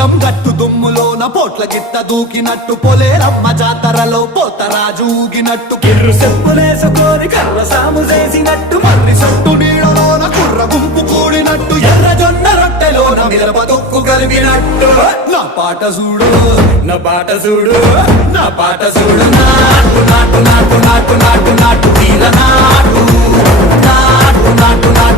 పొలం గట్టు దుమ్ములోన పోట్ల గిట్ట దూకినట్టు పొలేరమ్మ జాతరలో పోతరాజు ఊగినట్టు కిర్రు చెప్పులేసుకొని కర్ర సాము చేసినట్టు మర్రి సొట్టు నీడలోన కుర్ర గుంపు కూడినట్టు ఎర్ర జొన్న రొట్టెలోన మిరప తొక్కు కలిపినట్టు నా పాట చూడు నా పాట చూడు నా పాట చూడు నాటు నాటు నాటు నాటు నాటు నాటు తీర నాటు నాటు నాటు నాటు